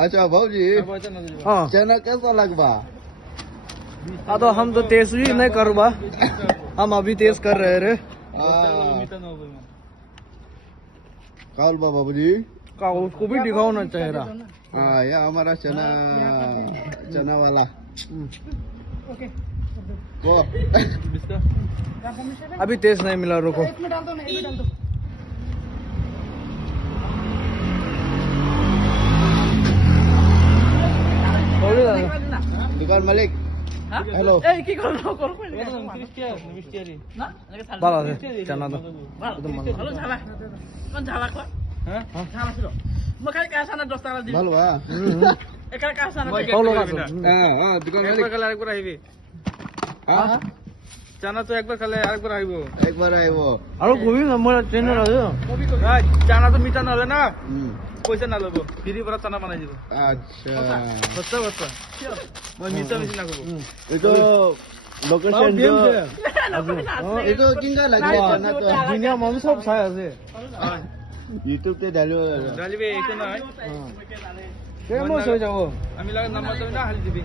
अच्छा भाजी हाँ चना कैसा लगवा तो हम तो टेस्ट ही नहीं करवा हम अभी टेस्ट कर रहे रे काल बाबूजी का उसको भी दिखाओ ना चेहरा हाँ ये हमारा चना चना वाला को अभी टेस्ट नहीं मिला रुको दुकान मालिक हेलो ভালো আছে জানা তো একদম ভালো হ্যাঁ হ্যাঁ दुकान मालिक हाँ জানা তো একবার খালে আরেকবার আইবো एक बार आए वो আর কবি নম্বর ট্রেনে আছে জানা তো মিটা না হলে না পয়সা না লব ফ্রি পরা চানা বানাই দিব अच्छा বস্তা বস্তা মই মিটা বেশি না করব itu लोकेशन जो itu किंगा लगे चना तो দুনিয়া মানুষ সব চাই আছে YouTube पे डालो ডালিবে একটু না ফেমাস হয়ে যাব আমি লাগা নাম্বার তো না হালি দিবি